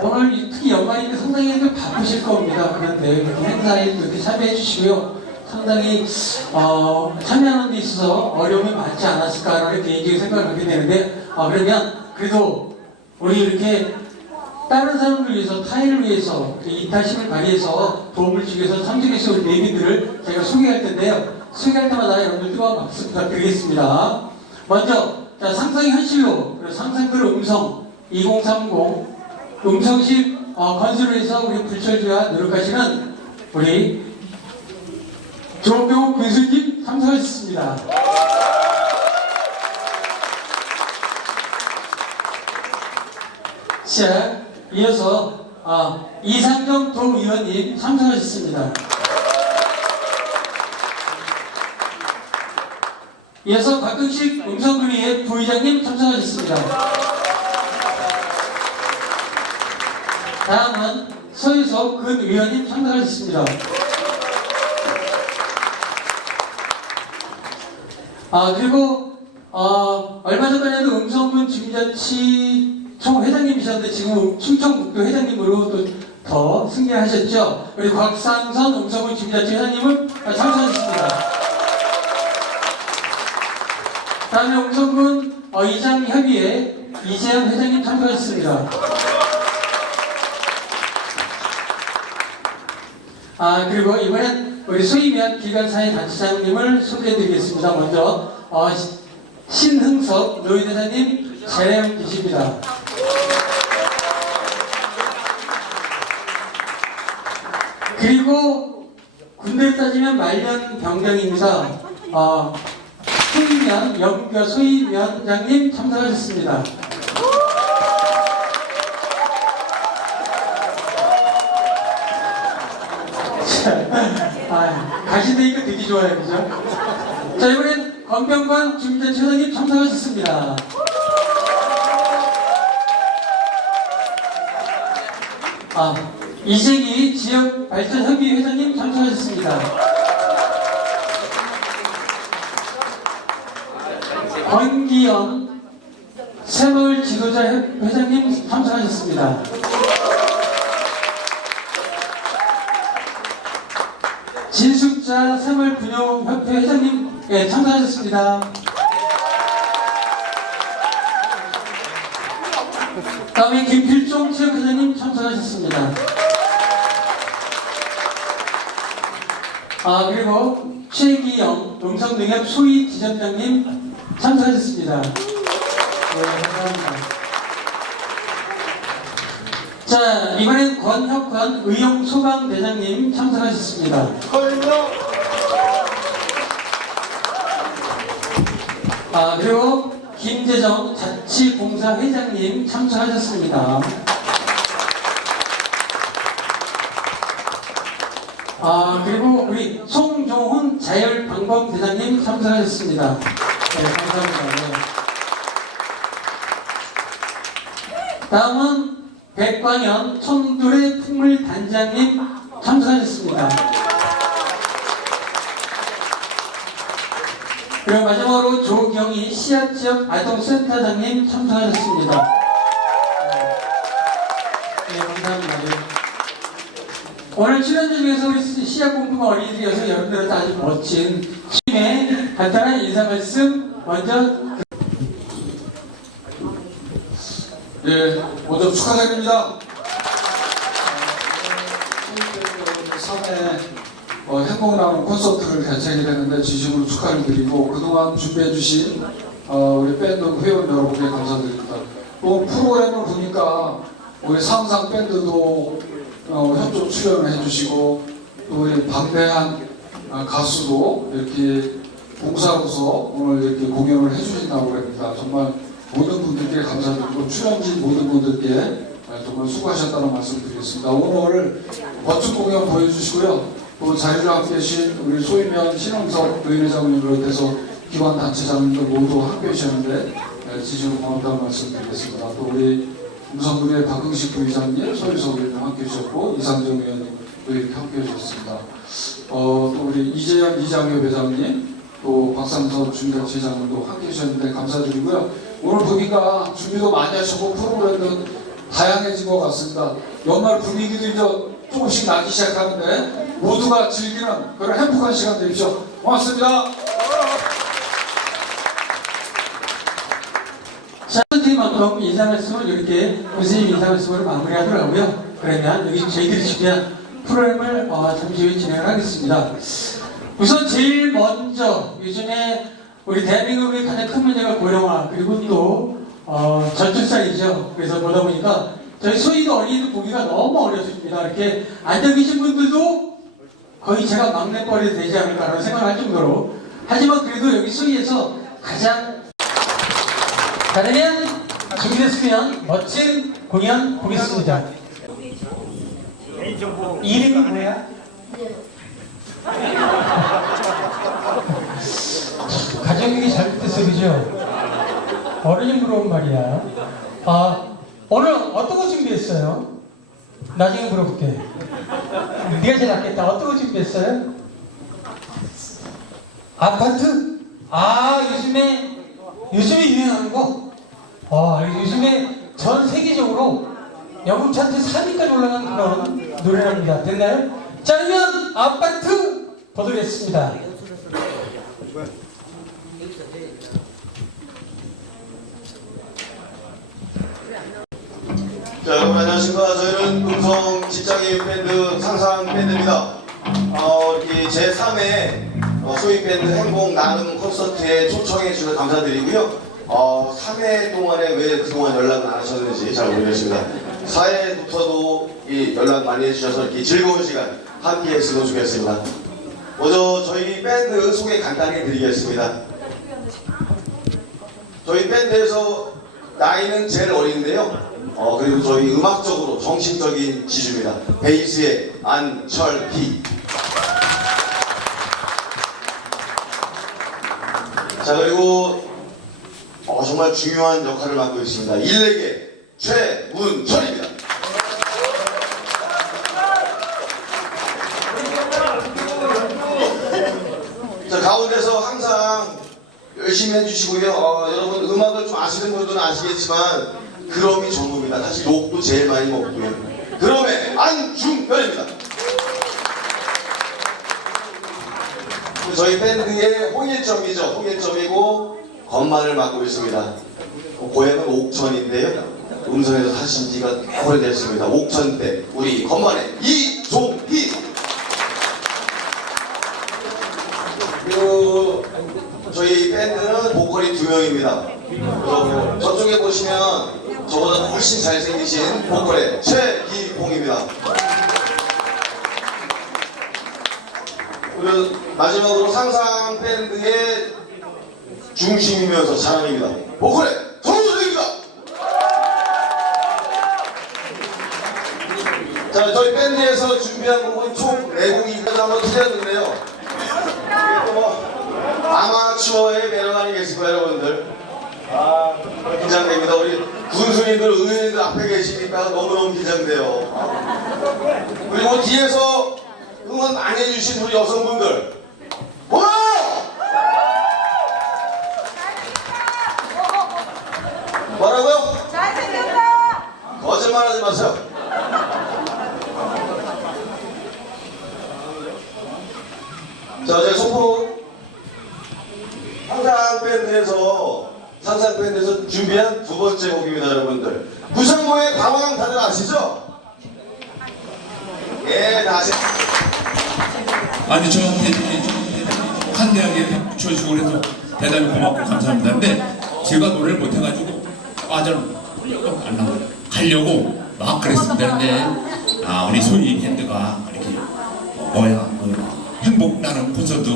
오늘 특히 연말인데 상당히 좀 바쁘실 겁니다. 그런데 이렇게 행사에 이렇게 참여해 주시고요. 상당히 어, 참여하는 데 있어서 어려움이 많지 않았을까라는 개인적인 생각을 하게 되는데 아, 그러면 그래도 우리 이렇게 다른 사람들 위해서 타인을 위해서 그 이타심을 발휘해서 도움을 주기 위해서 참석해 주신 우리 네비들을 제가 소개할 텐데요. 소개할 때마다 여러분들 뜨거운 박수 부탁드리겠습니다. 먼저 자, 상상이 현실로 상상들 음성 2030 음성실 어, 건설을 위해서 우리 불철주야 노력하시는 우리 조병욱 교수님 참석하셨습니다. 자, 이어서 아, 이상정 도의원님 참석하셨습니다. 이어서 박근식 음성그리의 부의장님 참석하셨습니다. 다음은 서유석 근 의원님 참석하셨습니다. 아 그리고 어, 얼마 전까지도 음성군 주민자치 총 회장님이셨는데 지금 충청북도 회장님으로 또 더 승계하셨죠. 우리 곽상선 음성군 주민자치 회장님을 참석하셨습니다. 다음에 음성군 어, 이장협의회 이재현 회장님 참석하셨습니다. 아 그리고 이번엔 우리 소임위한 기관사회 단체장님을 소개해드리겠습니다. 먼저 어, 시- 신흥석 노인회장님 자리에 계십니다. 그리고 군대를 따지면 말년 병장입니다. 어, 소임위원 영규 소임위원장님 참석하셨습니다. 아, 가신다니까 되게 좋아요, 그죠? 자, 이번엔 권병광 주민자치 회장님 참석하셨습니다. 아, 이재기 지역발전협의 회장님 참석하셨습니다. 권기영 새마을 지도자 협- 회장님 참석하셨습니다. 진숙자 새마을분용협회 회장님 예, 참석하셨습니다. 다음에 김필종 체육회장님 참석하셨습니다. 아 그리고 최기영 음성능력 소위 지점장님 참석하셨습니다. 네, 감사합니다. 자 이번엔 권혁관 의용 소방대장님 참석하셨습니다. 아 그리고 김재정 자치공사 회장님 참석하셨습니다. 아 그리고 우리 송종훈 자율방범 대장님 참석하셨습니다. 네 감사합니다. 네. 다음은 백광현 청두레 풍물 단장님 참석하셨습니다. 그리고 마지막으로 조경희 씨앗지역 아동센터장님 참석하셨습니다. 네, 감사합니다. 네. 오늘 출연자 중에서 우리 씨앗 공부가 어린이들이어서 여러분들한테 아주 멋진 팀의 간단한 인사 말씀 먼저 예, 먼저 축하드립니다. 3회 어, 행복나눔 콘서트를 개최하게 됐는데 진심으로 축하를 드리고 그동안 준비해주신 어, 우리 밴드 회원 여러분께 감사드립니다. 또 프로그램을 보니까 우리 상상 밴드도 어, 협조 출연을 해주시고 또 우리 방대한 어, 가수도 이렇게 봉사로서 오늘 이렇게 공연을 해주신다고 합니다. 정말 모든 분들께 감사드리고 출연진 모든 분들께 아, 정말 수고하셨다는 말씀 드리겠습니다. 오늘 멋진 공연 보여주시고요. 또 자리를 함께 계신 우리 소임현 신흥석 의회장님을 비롯해서 기관 단체장님들 모두 함께 네, 진심으로 고맙다는 말씀 드리겠습니다. 또 우리 음성군의 박흥식 부의장님, 소유석 의원님 함께 해주셨고 이상정 의원님 또 이렇게 함께 해주셨습니다. 어, 또 우리 이재현 이장효 회장님 또 박상석 중대체장님도 함께 해주셨는데 감사드리고요. 오늘 보니까 준비도 많이 하셨고 프로그램도 다양해지고 갔습니다. 연말 분위기도 이제 조금씩 나기 시작하는데 모두가 즐기는 그런 행복한 시간 되십시오. 고맙습니다. 자, 팀만큼 인사 말씀을 이렇게 교수님 인사 말씀으로 마무리하더라고요. 그러면 여기 저희들이 준비한 프로그램을 어, 잠시 후에 진행을 하겠습니다. 우선 제일 먼저 요즘에 우리 대한민국의 가장 큰 문제가 고령화 그리고 또 어, 저출산이죠. 그래서 보다 보니까 저희 소위도 어린이들 보기가 너무 어려집니다. 이렇게 앉아 계신 분들도 거의 제가 막내뻘이 되지 않을까라는 생각을 할 정도로 하지만 그래도 여기 소위에서 가장 자, 그러면 준비됐으면 멋진 공연 보겠습니다. 이름이 뭐야? 가정이 잘못됐어, 그죠? 어른이 물어본 말이야. 아, 오늘 어떤 거 준비했어요? 나중에 물어볼게. 네가 제일 낫겠다. 어떤 거 준비했어요? 아파트? 아, 요즘에, 요즘에 유행하는 거? 아, 요즘에 전 세계적으로 영국 차트 3위까지 올라간 그런 노래랍니다. 됐나요? 자, 그러면 아파트 보도록겠습니다. 자, 여러분 안녕하십니까. 저희는 음성 직장인 밴드 상상 밴드입니다. 어, 이렇게 제3회 소위 밴드 행복 나눔 콘서트에 초청해 주셔서 감사드리고요. 어, 3회 동안에 왜 그동안 연락을 안 하셨는지 잘 모르겠습니다. 4회부터도 이 연락 많이 해주셔서 이렇게 즐거운 시간 함께 했으면 좋겠습니다. 먼저 저희 밴드 소개 간단히 드리겠습니다. 저희 밴드에서 나이는 제일 어린데요. 어, 그리고 저희 음악적으로 정신적인 지주입니다. 베이스의 안철희. 자, 그리고 어, 정말 중요한 역할을 맡고 있습니다. 일렉의 최문철입니다. 자, 가운데서 항상 해주시고요. 어, 여러분 음악을 좀 아시는 분들은 아시겠지만 그럼이 전부입니다. 사실 욕도 제일 많이 먹고요. 그럼의 안중현입니다. 저희 밴드의 홍일점이죠. 홍일점이고 건반을 맡고 있습니다. 고향은 옥천인데요. 음성에서 사신 지가 오래됐습니다. 옥천 때 우리 건반의 이종희 그리고 저희 밴드는 보컬이 두 명입니다. 그리고 저쪽에 보시면 저보다 훨씬 잘생기신 보컬의 최기봉입니다. 그리고 마지막으로 상상 밴드의 중심이면서 자랑입니다. 보컬의 정우선입니다. 자, 저희 밴드에서 준비한 곡은 총 4곡이 한번 틀렸는데요. 이게 또 뭐, 아마 추어의 매력 아니겠습니까, 여러분들? 아, 긴장됩니다. 우리 군수님들, 의원님들 앞에 계시니까 너무너무 긴장돼요. 그리고 뒤에서 응원 많이 해주신 우리 여성분들. 와! 뭐라고요? 잘생겼다! 거짓말 하지 마세요. 자, 제 소포 상상 밴드에서 상상 밴드에서 준비한 두 번째 곡입니다, 여러분들. 구성모의 방황 다들 아시죠? 예, 다 아시. 아니 저한테 한대하게 붙여주고 그래서 대단히 고맙고 감사합니다. 근데 제가 노래를 못해가지고 빠져는 안 나가 가려고 막 그랬습니다. 근데 아 우리 소희 밴드가 이렇게 뭐야 그 행복 나는 콘서트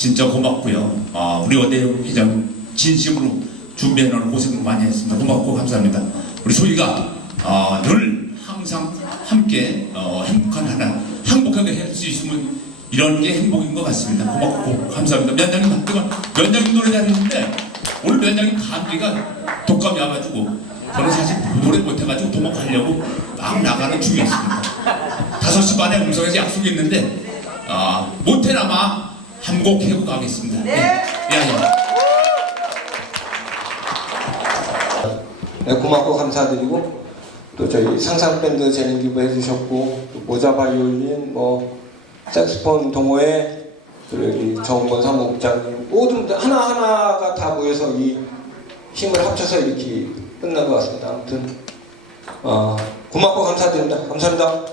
진짜 고맙고요. 아 우리 어대영 회장 진심으로 준비해놓은 고생 많이 했습니다. 고맙고 감사합니다. 우리 소희가 아, 늘 항상 함께 어, 행복한 하나 행복하게 할 수 있으면 이런 게 행복인 것 같습니다. 고맙고 감사합니다. 면장님 한동안 면장님 노래 잘했는데 오늘 면장님 감기가 독감이 와가지고 저는 사실 노래 못해가지고 도망가려고 막 나가는 중이었습니다. 5시 반에 음성에서 약속이 있는데 아, 못해나마 한 곡 해고 가겠습니다. 네. 예, 예. 네, 고맙고 감사드리고 또 저희 상상 밴드 재능 기부 해주셨고 또 모자 바이올린 뭐 색스폰 동호회 또 여기 정원 사무국장님 모든 분들 하나 하나가 다 모여서 이 힘을 합쳐서 이렇게 끝난 것 같습니다. 아무튼 어, 고맙고 감사드립니다. 감사합니다.